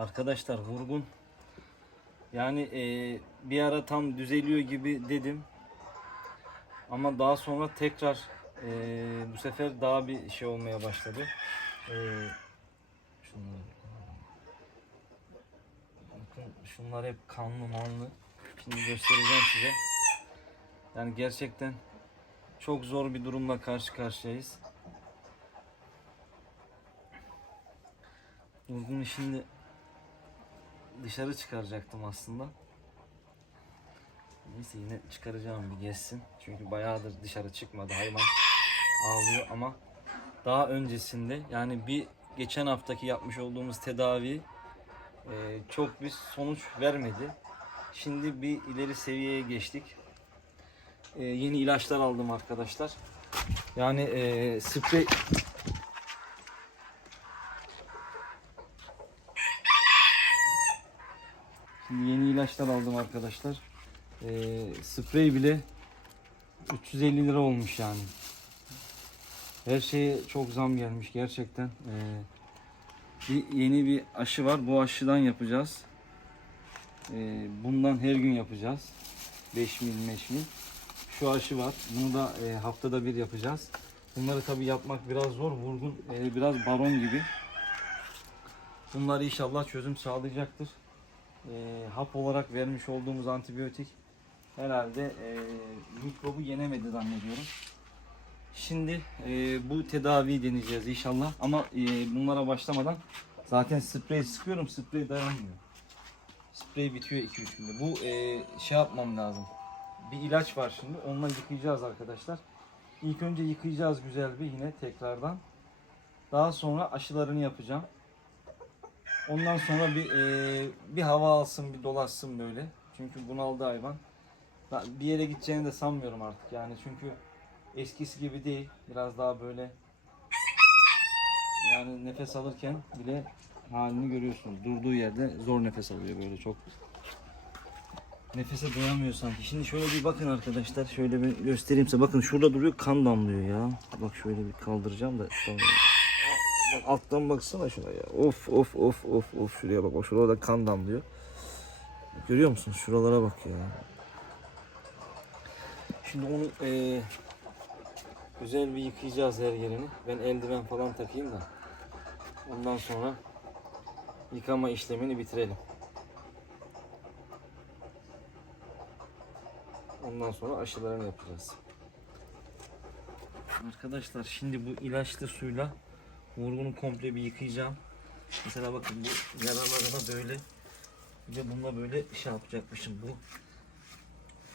Arkadaşlar vurgun yani e, bir ara tam düzeliyor gibi dedim. Ama daha sonra tekrar e, bu sefer daha bir şey olmaya başladı. E, şunları, şunlar hep kanlı manlı. Şimdi göstereceğim size. Yani gerçekten çok zor bir durumla karşı karşıyayız. Vurgun şimdi dışarı çıkaracaktım aslında. Neyse yine çıkaracağım bir geçsin. Çünkü bayağıdır dışarı çıkmadı hayvan ağlıyor ama daha öncesinde yani bir geçen haftaki yapmış olduğumuz tedavi e, çok bir sonuç vermedi. Şimdi bir ileri seviyeye geçtik. E, yeni ilaçlar aldım arkadaşlar. Yani e, sprey Şimdi yeni ilaçlar aldım arkadaşlar. Ee, sprey bile 350 lira olmuş yani. Her şeye çok zam gelmiş gerçekten. Ee, bir yeni bir aşı var. Bu aşıdan yapacağız. Ee, bundan her gün yapacağız. 5 mil 5 mil. Şu aşı var. Bunu da e, haftada bir yapacağız. Bunları tabi yapmak biraz zor. Vurgun e, biraz baron gibi. Bunlar inşallah çözüm sağlayacaktır e, hap olarak vermiş olduğumuz antibiyotik herhalde e, mikrobu yenemedi zannediyorum. Şimdi e, bu tedaviyi deneyeceğiz inşallah ama e, bunlara başlamadan zaten sprey sıkıyorum sprey dayanmıyor. Sprey bitiyor 2-3 günde. Bu e, şey yapmam lazım. Bir ilaç var şimdi onunla yıkayacağız arkadaşlar. İlk önce yıkayacağız güzel bir yine tekrardan. Daha sonra aşılarını yapacağım. Ondan sonra bir e, bir hava alsın, bir dolaşsın böyle. Çünkü bunaldı hayvan. Bir yere gideceğini de sanmıyorum artık yani çünkü eskisi gibi değil. Biraz daha böyle yani nefes alırken bile halini görüyorsunuz. Durduğu yerde zor nefes alıyor böyle çok. Nefese doyamıyor sanki. Şimdi şöyle bir bakın arkadaşlar. Şöyle bir göstereyim size. Bakın şurada duruyor kan damlıyor ya. Bak şöyle bir kaldıracağım da. Sonra... Bak alttan baksana şuna ya. Of of of of of şuraya bak. O şurada kan damlıyor. Görüyor musun? Şuralara bak ya. Şimdi onu eee, güzel bir yıkayacağız her yerini. Ben eldiven falan takayım da. Ondan sonra yıkama işlemini bitirelim. Ondan sonra aşılarını yapacağız. Arkadaşlar şimdi bu ilaçlı suyla vurgunu komple bir yıkayacağım. Mesela bakın bu yaralarına böyle bir de bununla böyle şey yapacakmışım. Bu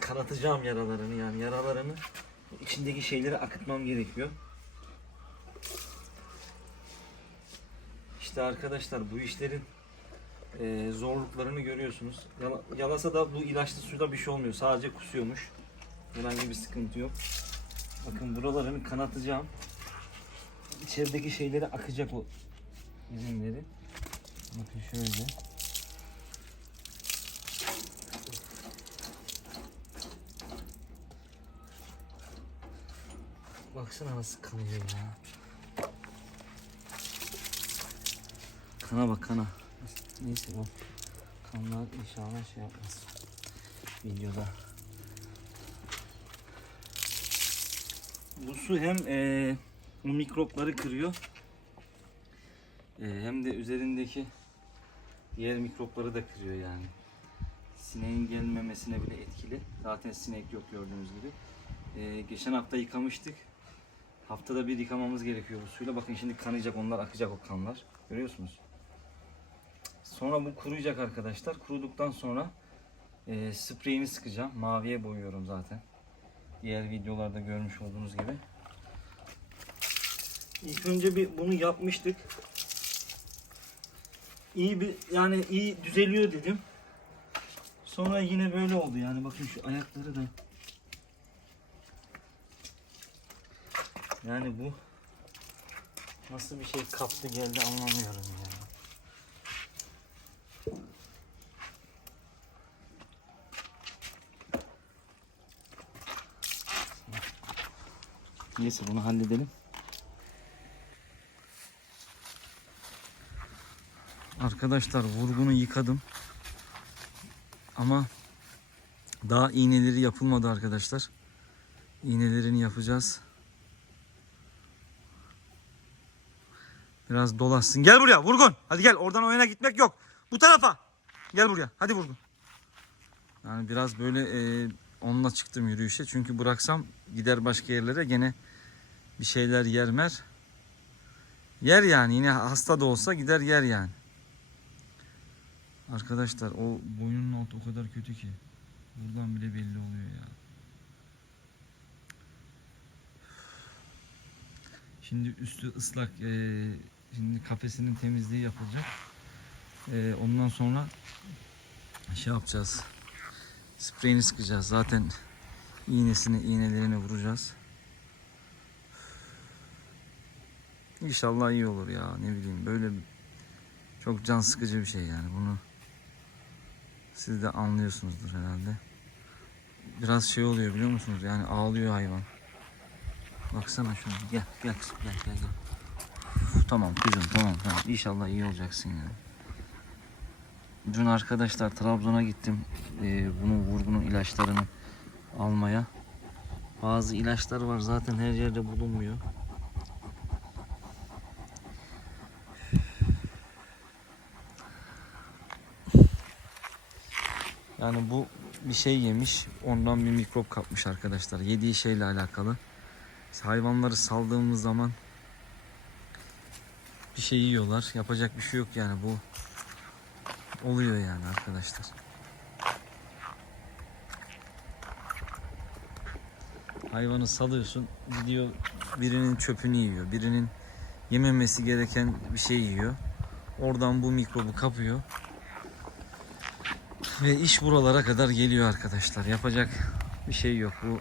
kanatacağım yaralarını yani yaralarını içindeki şeyleri akıtmam gerekiyor. İşte arkadaşlar bu işlerin e, zorluklarını görüyorsunuz. Yala- Yalasa da bu ilaçlı suyla bir şey olmuyor. Sadece kusuyormuş. Herhangi bir sıkıntı yok. Bakın buralarını kanatacağım. İçerideki şeyleri akacak o izinleri. Bakın şöyle. Baksana nasıl kanıyor ya. Kana bak kana. Neyse bu kanlar inşallah şey yapmaz. Videoda. Bu su hem eee bu mikropları kırıyor. eee, hem de üzerindeki diğer mikropları da kırıyor yani. Sineğin gelmemesine bile etkili. Zaten sinek yok gördüğünüz gibi. Eee, geçen hafta yıkamıştık. Haftada bir yıkamamız gerekiyor bu suyla. Bakın şimdi kanayacak onlar akacak o kanlar. Görüyorsunuz. Sonra bu kuruyacak arkadaşlar. Kuruduktan sonra eee spreyini sıkacağım. Maviye boyuyorum zaten. Diğer videolarda görmüş olduğunuz gibi. İlk önce bir bunu yapmıştık. İyi bir yani iyi düzeliyor dedim. Sonra yine böyle oldu yani bakın şu ayakları da. Yani bu nasıl bir şey kaptı geldi anlamıyorum ya. Neyse bunu halledelim. Arkadaşlar vurgunu yıkadım. Ama daha iğneleri yapılmadı arkadaşlar. İğnelerini yapacağız. Biraz dolaşsın. Gel buraya Vurgun. Hadi gel oradan oyuna gitmek yok. Bu tarafa. Gel buraya. Hadi Vurgun. Yani biraz böyle e, onunla çıktım yürüyüşe. Çünkü bıraksam gider başka yerlere gene bir şeyler yer mer. Yer yani yine hasta da olsa gider yer yani. Arkadaşlar o boyunun altı o kadar kötü ki. Buradan bile belli oluyor ya. Şimdi üstü ıslak. eee, şimdi kafesinin temizliği yapılacak. Eee, ondan sonra şey yapacağız. Spreyini sıkacağız. Zaten iğnesini, iğnelerini vuracağız. İnşallah iyi olur ya. Ne bileyim böyle çok can sıkıcı bir şey yani. Bunu siz de anlıyorsunuzdur herhalde. Biraz şey oluyor biliyor musunuz? Yani ağlıyor hayvan. Baksana şuna. Gel gel gel gel gel. Uf, tamam kızım tamam tamam. İnşallah iyi olacaksın yani. Dün arkadaşlar Trabzon'a gittim. Ee, bunu vurgunun ilaçlarını almaya. Bazı ilaçlar var zaten her yerde bulunmuyor. Yani bu bir şey yemiş, ondan bir mikrop kapmış arkadaşlar. Yediği şeyle alakalı. Biz hayvanları saldığımız zaman bir şey yiyorlar. Yapacak bir şey yok yani bu oluyor yani arkadaşlar. Hayvanı salıyorsun, gidiyor birinin çöpünü yiyor, birinin yememesi gereken bir şey yiyor. Oradan bu mikrobu kapıyor. Ve iş buralara kadar geliyor arkadaşlar. Yapacak bir şey yok. Bu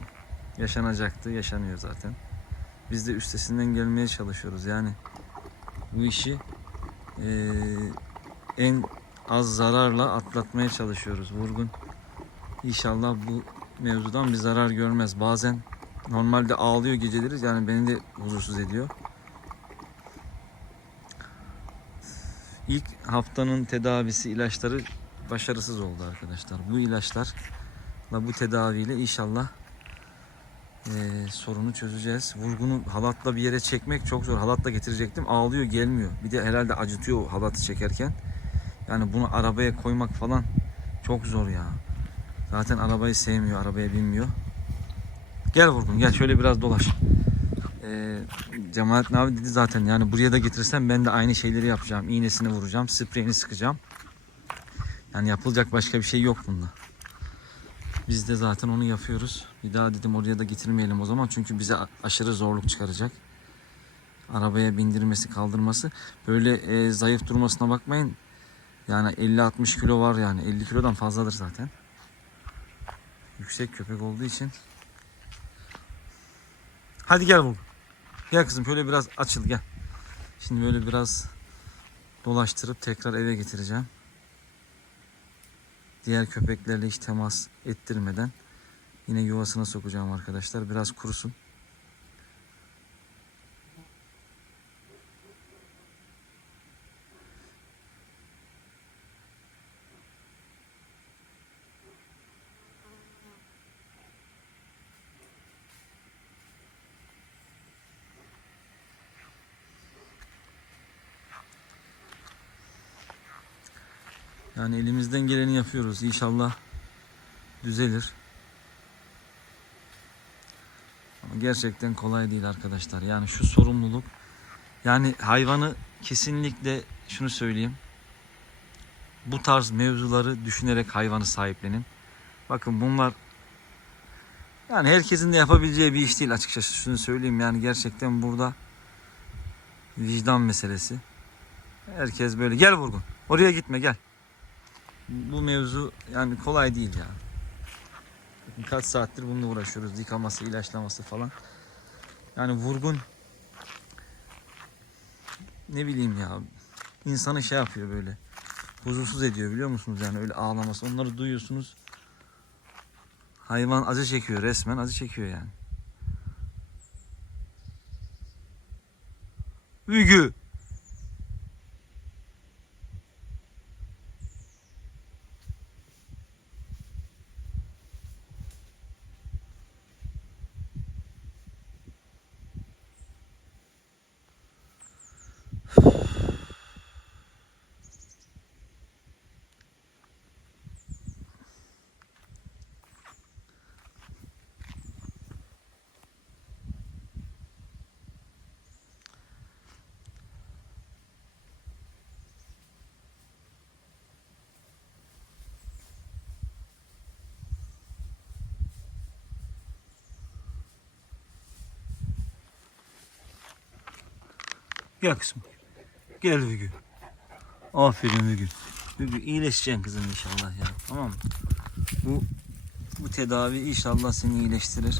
yaşanacaktı. Yaşanıyor zaten. Biz de üstesinden gelmeye çalışıyoruz. Yani bu işi eee, en az zararla atlatmaya çalışıyoruz. Vurgun İnşallah bu mevzudan bir zarar görmez. Bazen normalde ağlıyor geceleri. Yani beni de huzursuz ediyor. İlk haftanın tedavisi ilaçları başarısız oldu arkadaşlar. Bu ilaçlarla bu tedaviyle inşallah eee, sorunu çözeceğiz. Vurgunu halatla bir yere çekmek çok zor. Halatla getirecektim. Ağlıyor gelmiyor. Bir de herhalde acıtıyor halatı çekerken. Yani bunu arabaya koymak falan çok zor ya. Zaten arabayı sevmiyor. Arabaya binmiyor. Gel Vurgun gel şöyle biraz dolaş. Eee Cemalettin abi dedi zaten yani buraya da getirsem ben de aynı şeyleri yapacağım. İğnesini vuracağım. Spreyini sıkacağım. Yani yapılacak başka bir şey yok bunda. Biz de zaten onu yapıyoruz. Bir daha dedim oraya da getirmeyelim o zaman. Çünkü bize aşırı zorluk çıkaracak. Arabaya bindirmesi, kaldırması. Böyle e, zayıf durmasına bakmayın. Yani 50-60 kilo var yani. 50 kilodan fazladır zaten. Yüksek köpek olduğu için. Hadi gel bul. Gel kızım şöyle biraz açıl gel. Şimdi böyle biraz dolaştırıp tekrar eve getireceğim diğer köpeklerle hiç temas ettirmeden yine yuvasına sokacağım arkadaşlar. Biraz kurusun. Yani elimizden geleni yapıyoruz. İnşallah düzelir. Ama gerçekten kolay değil arkadaşlar. Yani şu sorumluluk yani hayvanı kesinlikle şunu söyleyeyim. Bu tarz mevzuları düşünerek hayvanı sahiplenin. Bakın bunlar yani herkesin de yapabileceği bir iş değil açıkçası. Şunu söyleyeyim yani gerçekten burada vicdan meselesi. Herkes böyle gel vurgun. Oraya gitme gel bu mevzu yani kolay değil ya. Kaç saattir bununla uğraşıyoruz. Yıkaması, ilaçlaması falan. Yani vurgun ne bileyim ya insanı şey yapıyor böyle. Huzursuz ediyor biliyor musunuz yani öyle ağlaması. Onları duyuyorsunuz. Hayvan acı çekiyor resmen acı çekiyor yani. Ügü. Gel kızım. Gel Mügü. Aferin Mügü. Mügü iyileşeceksin kızım inşallah ya. Tamam mı? Bu bu tedavi inşallah seni iyileştirir.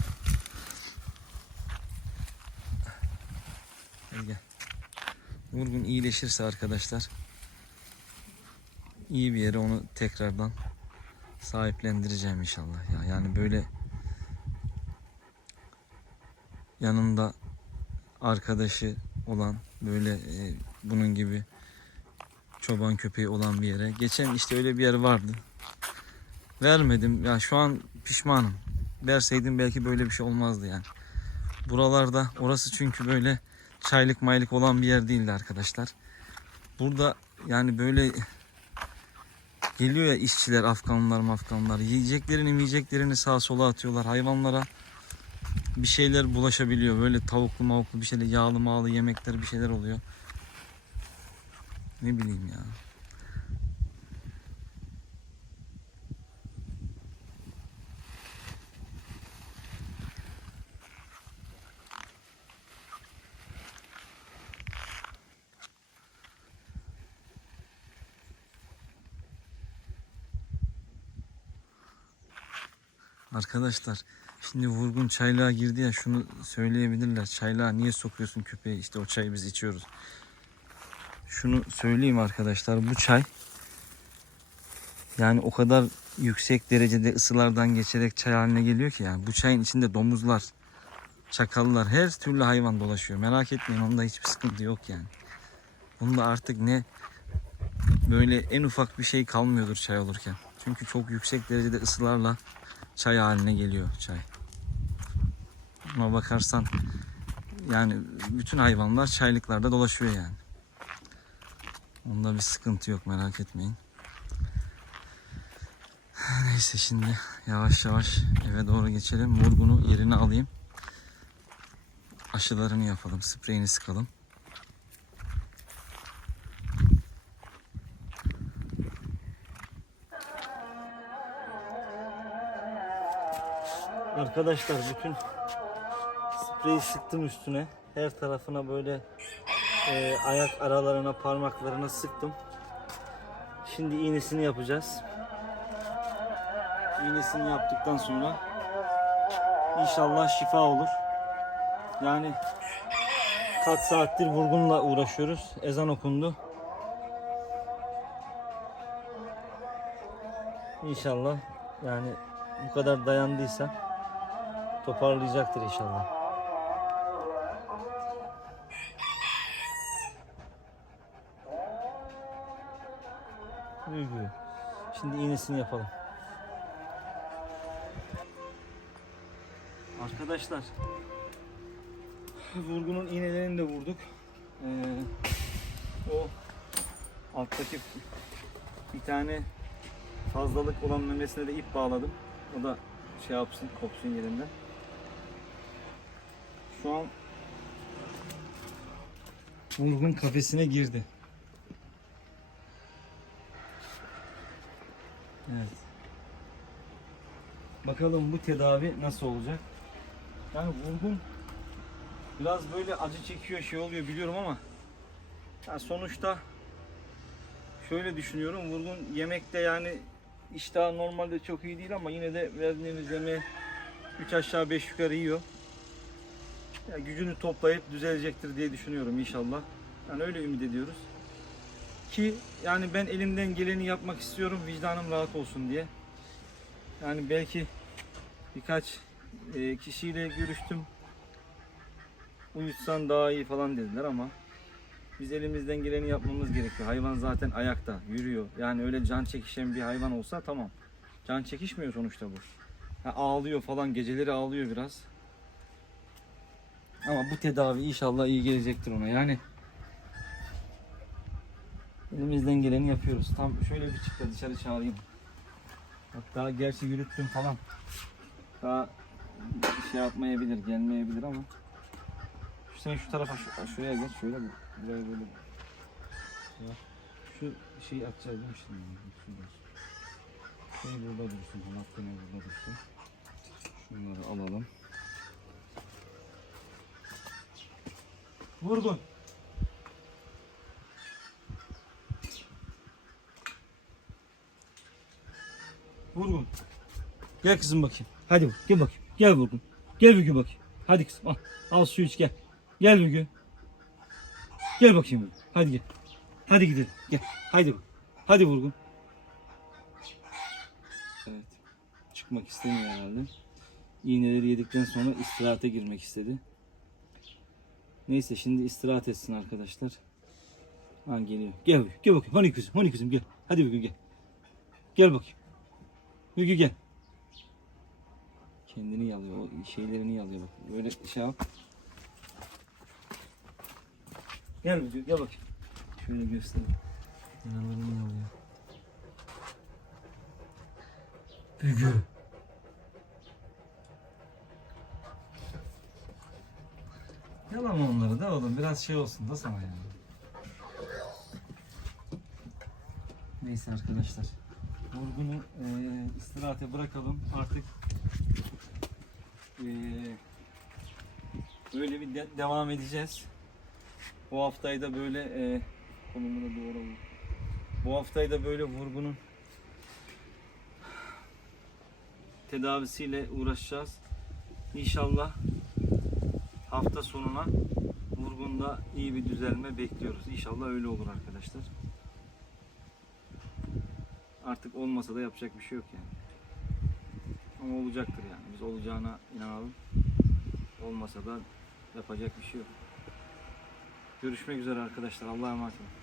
Gel gel. Vurgun iyileşirse arkadaşlar iyi bir yere onu tekrardan sahiplendireceğim inşallah ya. Yani böyle yanında arkadaşı olan böyle e, bunun gibi çoban köpeği olan bir yere. Geçen işte öyle bir yer vardı. Vermedim. Ya şu an pişmanım. Verseydim belki böyle bir şey olmazdı yani. Buralarda orası çünkü böyle çaylık maylık olan bir yer değildi arkadaşlar. Burada yani böyle geliyor ya işçiler Afganlar mafganlar yiyeceklerini yiyeceklerini sağa sola atıyorlar hayvanlara bir şeyler bulaşabiliyor. Böyle tavuklu mavuklu bir şeyler, yağlı mağlı yemekler bir şeyler oluyor. Ne bileyim ya. Arkadaşlar Şimdi vurgun çaylığa girdi ya şunu söyleyebilirler. Çaylığa niye sokuyorsun köpeği? İşte o çayı biz içiyoruz. Şunu söyleyeyim arkadaşlar. Bu çay yani o kadar yüksek derecede ısılardan geçerek çay haline geliyor ki yani bu çayın içinde domuzlar, çakallar, her türlü hayvan dolaşıyor. Merak etmeyin onda hiçbir sıkıntı yok yani. Bunda artık ne böyle en ufak bir şey kalmıyordur çay olurken. Çünkü çok yüksek derecede ısılarla çay haline geliyor çay. Ama bakarsan yani bütün hayvanlar çaylıklarda dolaşıyor yani. Onda bir sıkıntı yok merak etmeyin. Neyse şimdi yavaş yavaş eve doğru geçelim. Vurgunu yerine alayım. Aşılarını yapalım. Spreyini sıkalım. Arkadaşlar bütün spreyi sıktım üstüne. Her tarafına böyle e, ayak aralarına parmaklarına sıktım. Şimdi iğnesini yapacağız. İğnesini yaptıktan sonra inşallah şifa olur. Yani kaç saattir vurgunla uğraşıyoruz. Ezan okundu. İnşallah yani bu kadar dayandıysa toparlayacaktır inşallah. Büyük. Şimdi iğnesini yapalım. Arkadaşlar vurgunun iğnelerini de vurduk. Ee, o alttaki bir tane fazlalık olan memesine de ip bağladım. O da şey yapsın, kopsun yerinden. Şu an vurgun kafesine girdi. Evet. Bakalım bu tedavi nasıl olacak? Yani vurgun biraz böyle acı çekiyor şey oluyor biliyorum ama yani sonuçta şöyle düşünüyorum vurgun yemekte yani iştah normalde çok iyi değil ama yine de verdiğimiz yemeği 3 aşağı 5 yukarı yiyor. Ya gücünü toplayıp düzelecektir diye düşünüyorum inşallah. Yani öyle ümit ediyoruz. Ki yani ben elimden geleni yapmak istiyorum vicdanım rahat olsun diye. Yani belki birkaç e, kişiyle görüştüm. Uyutsan daha iyi falan dediler ama biz elimizden geleni yapmamız gerekiyor. Hayvan zaten ayakta, yürüyor. Yani öyle can çekişen bir hayvan olsa tamam. Can çekişmiyor sonuçta bu. Ha, ağlıyor falan, geceleri ağlıyor biraz. Ama bu tedavi inşallah iyi gelecektir ona. Yani Elimizden geleni yapıyoruz. Tam şöyle bir çık da dışarı çağırayım. Hatta gerçi yürüttüm falan. Daha şey yapmayabilir, gelmeyebilir ama. Sen şu tarafa, şu, şuraya geç, şöyle buraya böyle. Ya, şu şeyi mi şimdi? Şurada. Şey burada dursun, yine burada dursun. Şunları alalım. Vurgun. Vurgun. Gel kızım bakayım. Hadi bak, gel bakayım. Gel Vurgun. Gel Vurgun bakayım. Hadi kızım al. Al su iç gel. Gel Vurgun. Gel bakayım Vurgun. Hadi gel. Hadi gidelim. Gel. Hadi bak. Hadi Vurgun. Evet. Çıkmak istemiyor herhalde. İğneleri yedikten sonra istirahate girmek istedi. Neyse şimdi istirahat etsin arkadaşlar. Ha geliyor. Gel bakayım. Gel bakayım. Hani kızım. Hani kızım gel. Hadi bugün gel. Gel bakayım. Bugün gel. Kendini yalıyor. O şeylerini yalıyor bak. Böyle şey yap. Gel bugün. Gel bakayım. Şöyle göster. Yaralarını yalıyor. Bügü. Yalama onları da oğlum biraz şey olsun da sana yani. Neyse arkadaşlar. Vurgunu e, istirahate bırakalım. Artık e, böyle bir de- devam edeceğiz. Bu haftayı da böyle e, konumuna doğru vur. Bu haftayı da böyle vurgunun tedavisiyle uğraşacağız. İnşallah hafta sonuna vurgunda iyi bir düzelme bekliyoruz. İnşallah öyle olur arkadaşlar. Artık olmasa da yapacak bir şey yok yani. Ama olacaktır yani. Biz olacağına inanalım. Olmasa da yapacak bir şey yok. Görüşmek üzere arkadaşlar. Allah'a emanet olun.